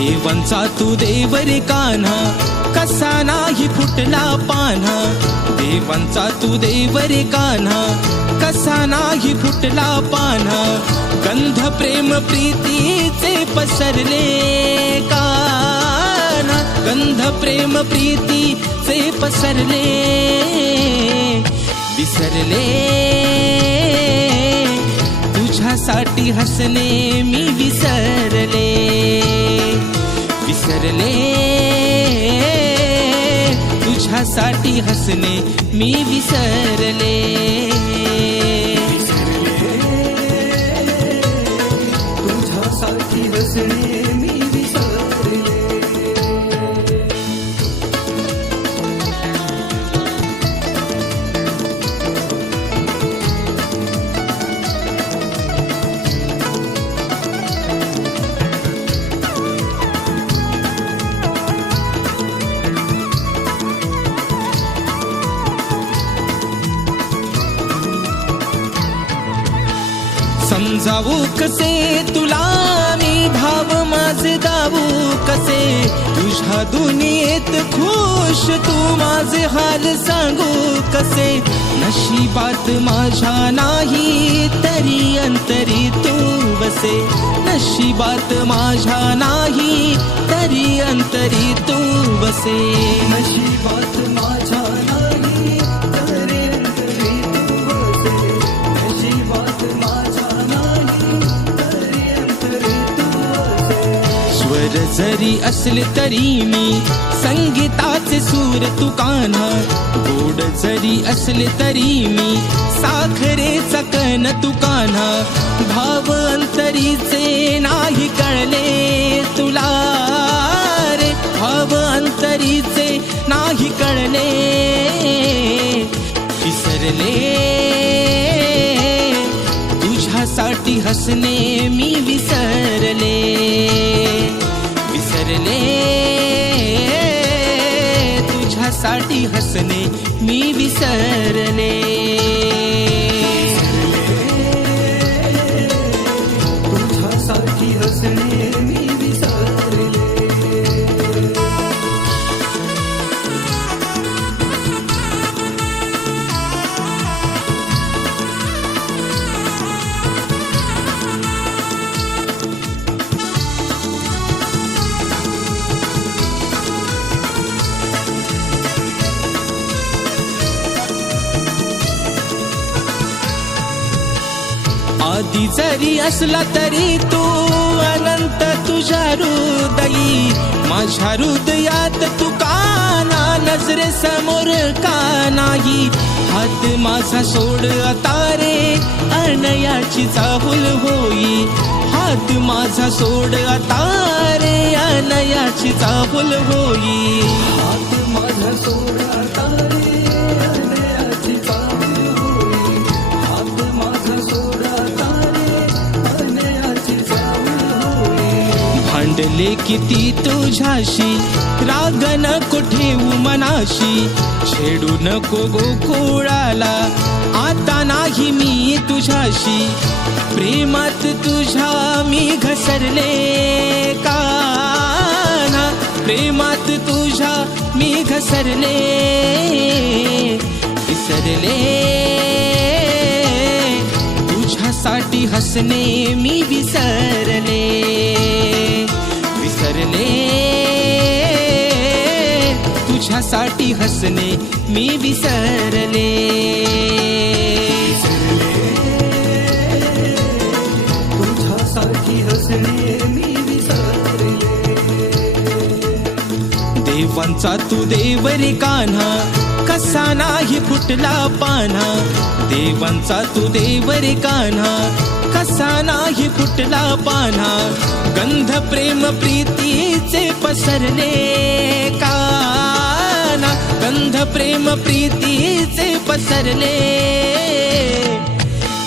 देवांचा तू देव रे कान्हा, कसा नाही फुटला पान्हा. देवांचा तू देव रे कान्हा, कसा नाही फुटला पान्हा. गंध प्रेम प्रीतीचे पसरले कान्हा, गंध प्रेम प्रीतीचे पसरले. विसरले तुझ्यासाठी हसणे मी विसरले. विसरले तुझ्यासाठी हसणे मी विसरले. तुझ्यासाठी हसणे मी विसरले. समजावू कसे तुला मी भाव माझे दावू कसे. तुझ्या दुनियेत खुश तू माझे हाल सांगू कसे. नशिबात माझ्या नाही तरी अंतरी तू बसे. नशिबात माझ्या नाही तरी अंतरी तू बसे. नशिबात माझ्या नाही तरी अंतरी तू बसे. नशिबात माझ्या नाही तरी अंतरी तू बसे. स्वर जरी असले तरी मी संगीताचे सूर तू कान्हा. गोड जरी असले तरी मी साखरेचा कण तू कान्हा. भाव अंतरीचे नाही कळले तुला रे. भाव अंतरीचे नाही कळले. विसरले तुझ्यासाठी हसणे मी विसरले. विसरले तुझ्यासाठी हसणे मी विसरले. तुझ्यासाठी हसणे मी विसरले. आधी जरी असला तरी तू अनंत तुझ्या हृदयी. माझ्या हृदयात तू काना नजरे समोर का नाही. हात माझा सोड आता रे अनयाची चाहुल होई. हात माझा सोड आता रे अनयाची चाहुल होई. हात माझा सोड आता रे अनयाची चाहुल होई. हात माझा सोड आता रे अनयाची चाहुल होई. भांडले किती तुझ्याशी राग नको ठेवू मनाशी. छेडू नको गोकुळाला आता नाही मी तुझ्याशी. प्रेमात तुझ्या मी घसरले कान्हा. प्रेमात तुझ्या मी घसरले. विसरले तुझ्यासाठी हसणे मी विसरले. विसरले तुझ्यासाठी हसणे मी विसरले. तुझ्यासाठी हसणे मी विसरले. देवांचा तू देव रे कान्हा, कसा नाही फुटला पान्हा. देवांचा तू देव रे कान्हा, कसा नाही फुटला पान्हा. गंध प्रेम प्रीतीचे पसरले कान्हा. गंध प्रेम प्रीतीचे पसरले.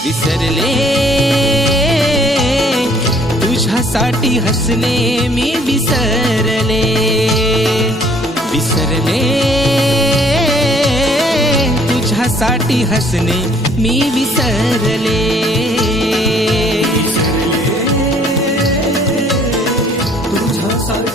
विसरले तुझ्यासाठी हसणे मी विसरले. विसरले तुझ्यासाठी हसणे मी विसरले. तुझ्यासाठी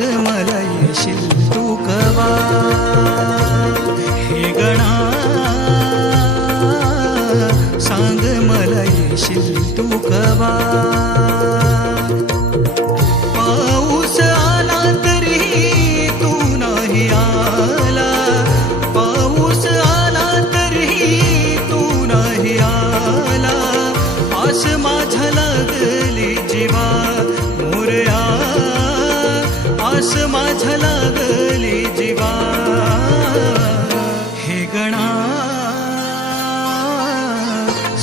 सांग मला येशील तू कवा हे गणा सांग मला येशील तू कवा पाऊस आला तरी तू नाही आला पाऊस आला तरी तू नाही आला आस माझ्या लागली जीवा मोरया आस माझ्या लागली जीवा हे गणा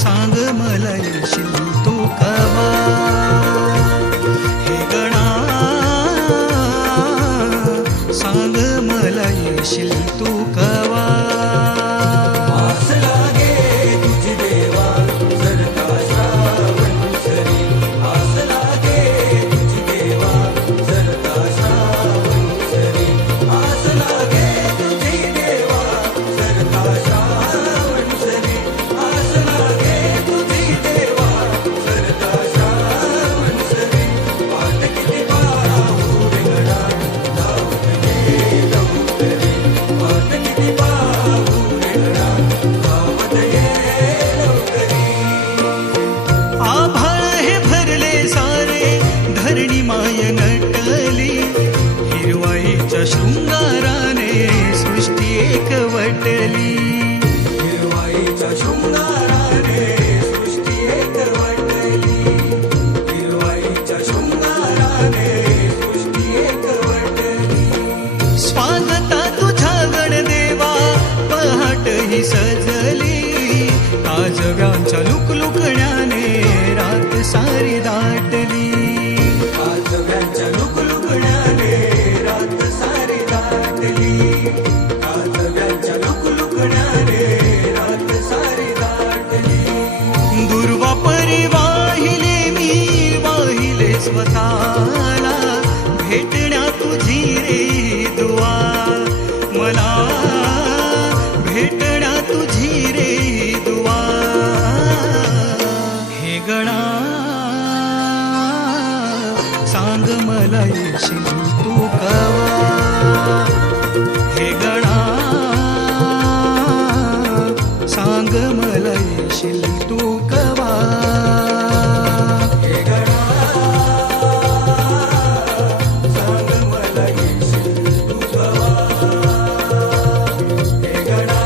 सांग मला येशील तू कवा हे गणा सांग मला येशील तू कवा आस लागे तुझी देवा जर का श्रावण सरी आस लागे तुझी देवा जर का श्रावण सरी आस लागे तुझी देवा जर का श्रावण सरी आस लागे तुझी देवा जर का श्रावण सरी वाट किती पाहू वेगळा धावत ये लवकरी वाट किती पाहू वेगळा धावत ये लवकरी आभाळ हे भरले सारे धरणी माय नटली हिरवाईच्या शृंगाराने सृष्टी एकवटली हिरवाईच्या शृंगाराने सृष्टी एकवटली हिरवाईच्या शृंगाराने सृष्टी एकवटली स्वागता तुझ्या गणदेवा पहाट ही सजली काजव्यांच्या लुकलुकण्याने रात सारी दाटली काजव्यांच्या लुकलुकण्याने रात सारी दाटली काजव्यांच्या लुकलुकण्याने रात सारी दाटली दुर्वा परी वाहिले मी वाहिले स्वतःला भेटण्या तुझी रे दुआ मला भेटण्या तुझी रे दुआ हे गणा सांग मला येशील तू कवा हे गणा सांग मला येशील तू कवा हे गणा सांग मला येशील तू कवा हे गणा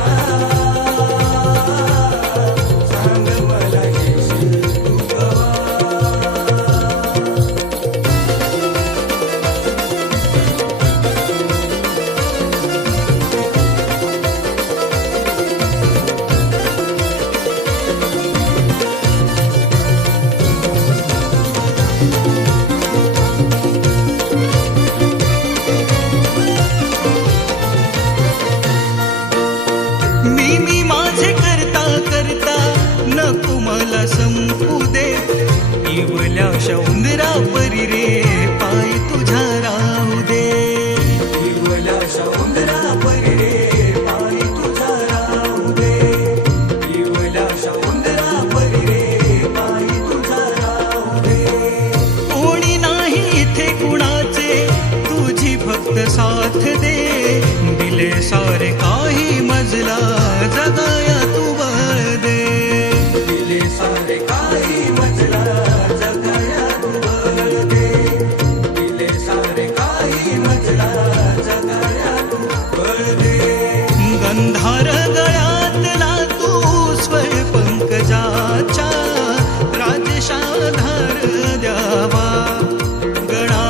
सांग मला येशील तू कवा मी माझे करता करता नको मला संपू दे इवल्याशा उंदरा परी रे पाय तुझ्या राहू दे इवल्याशा उंदरा परी रे पाय तुझा राहू दे इवल्याशा उंदरा परी रे पाय तुझा राहू दे कोणी नाही इथे कुणाचे तुझी फक्त साथ दे दिले सारे काही मजला जगाया तू बळ दे दिले सारे काही मजला जगाया तू बळ दे दिले सारे काही मजला जगाया तू बळ दे गंधार गळ्यातला तू स्वर पंकजाच्या राजेशाधार द्यावा गणा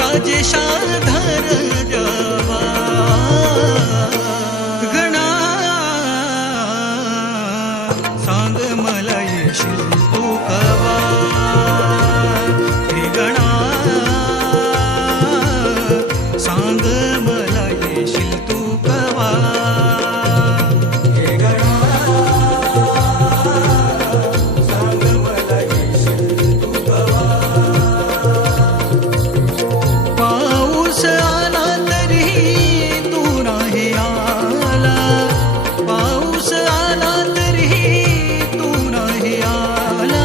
राजेशाधार द्यावा गणा सांग मला येशील तू कवा हे गणा सांग मला येशील तू कवा हे गणा सांग मला येशील तू कवा पाऊस आला तरी तू नाही आला पाऊस आला तरी तू नाही आला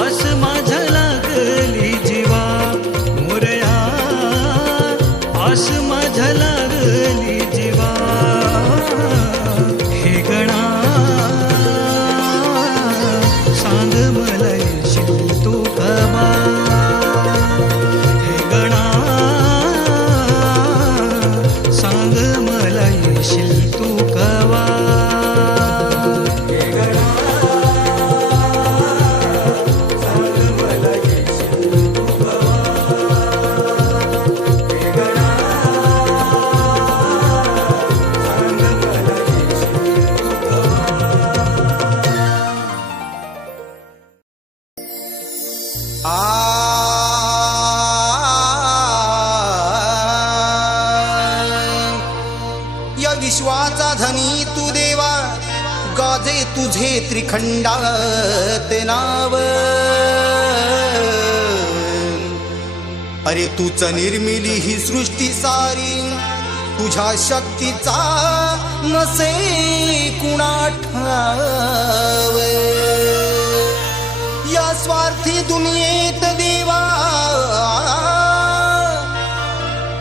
आस माझ्या लागली जीवा मोरया गाजले तुझे त्रिखंडात नाव. अरे तूच निर्मिली ही सृष्टी सारी, तुझ्या शक्तीचा नसे कुणा ठाव. या स्वार्थी दुनियेत देवा,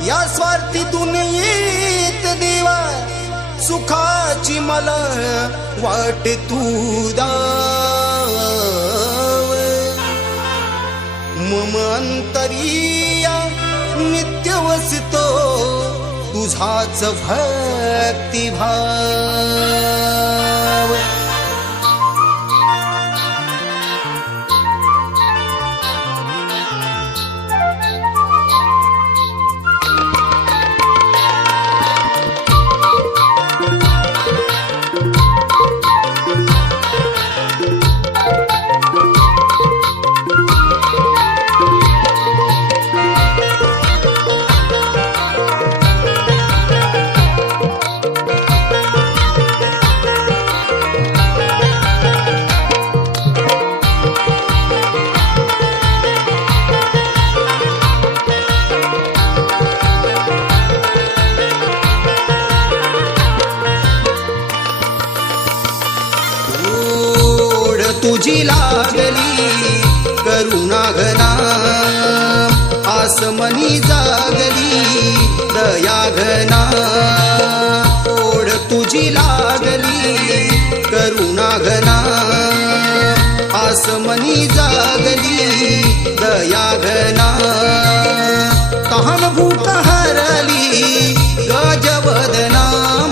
या स्वार्थी दुनियेत देवा, सुखाची मला वाट तू दाव. मम अंतरिया नित्य वसतो तुझाच भक्तिभाव. तुझी लागली करुणा घना, आसमनी जागली दया घना. ओढ तुझी लागली करुणा घना, आसमनी जागली दया घना. तहान भूक हरली गजवदना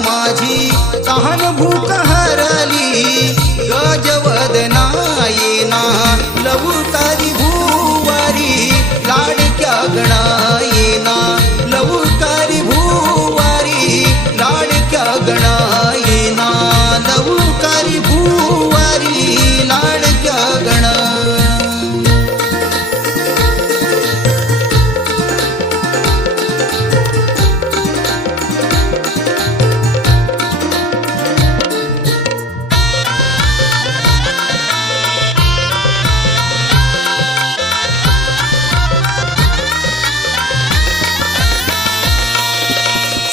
माझी, तहान भूक हरली गजवदना. येना लवकारी भूवारी लाडक्या गणा, येना लवकारी भूवारी लाडक्या गणा. येना लवकारी भूवारी लाडक्या गणा.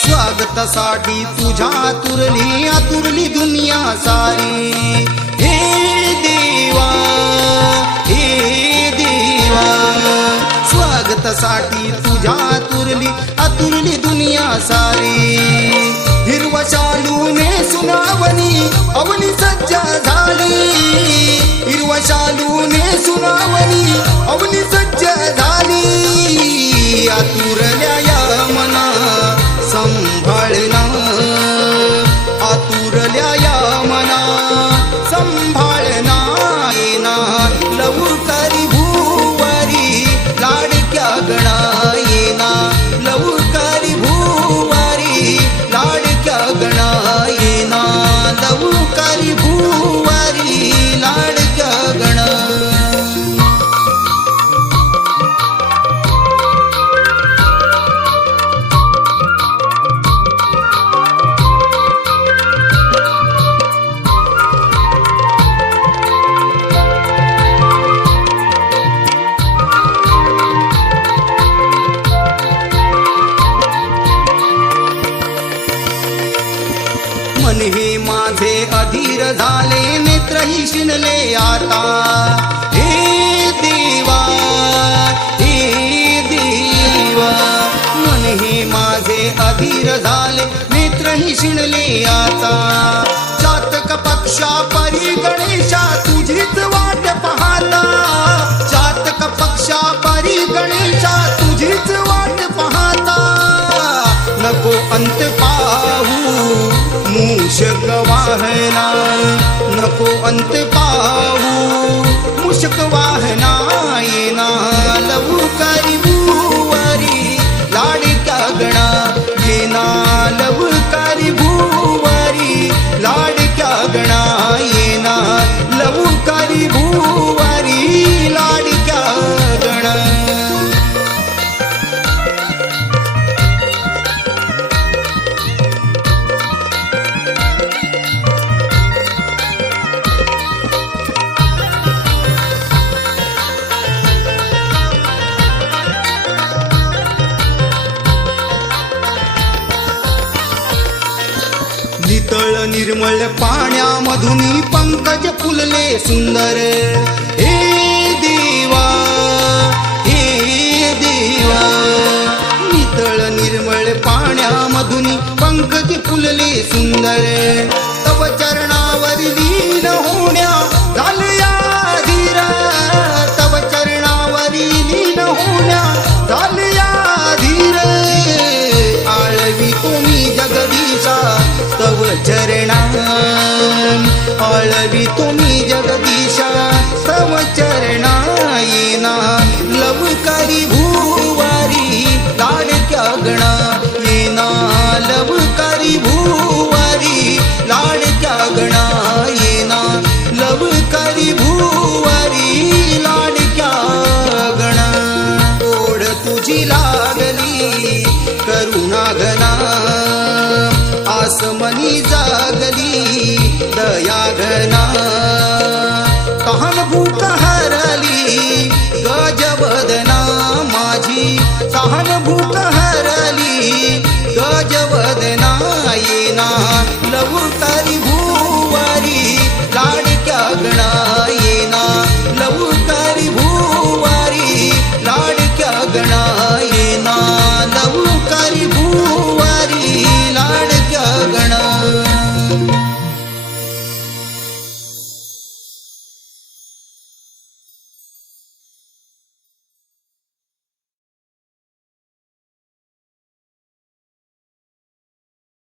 स्वागतासाठी तुझ्या आतुरली आतुरली दुनिया सारी. हे देवा, हे देवा, स्वागतासाठी तुझ्या आतुरली आतुरली दुनिया सारी. हिरवा शालूने सुनावणी अवनी सज्जा झाली, हिरवा शालूने सुनावणी अवनी सज्जा झाली. आतुरल्या या मना संभाळना, आतुरल्या या मना संभाळना. येना लवकारी भूवारी लाडक्या गणा, येना लवकारी भूवारी लाडक्या गणा. येना लवकारी भूवारी लाडक्या गणा. मन हे माझे अधीर झाले, नेत्रही शिनले आता. हे देवा, हे देवा, मन हे माझे अधीर झाले, नेत्रही शिनले आता. जातक पक्षा परी गणेशा तुझीच वाट पाहता, जातक पक्षा परी गणेशा तुझीच वाट पाहता. नको अंत पाहू मूषक वाहना, नको अंत पाहू मूषक वाहना. येना लवकारी भूवारी लाडक्या गणा, येना लवकारी भूवारी लाडक्या गणा. येना लवकारी भूवारी लाडक्या गणा. नितळ निर्मळ पाण्यामधून पंकज फुलले सुंदर हे देवा हे देवा नितळ निर्मळ पाण्यामधून पंकज फुलले सुंदर तव चरणावरी लीन होण्या झालया धीर तव चरणावरी लीन होण्या झालया धीर आळवी तुम्ही जगदीशा तव चरणा आळवी तुम्ही जगदीशा तव चरणा येना लवकारी भूवारी लाडक्या गणा येना लवकारी भूवारी लाडक्या गणा येना लवकारी भूवारी लाडक्या गणा ओढ तुझी लागली करुणा घना आसमनी जागली दया घना तहान भूक हरली गजवदना माझी तहान भूक हरली गजवदना येना लवकारी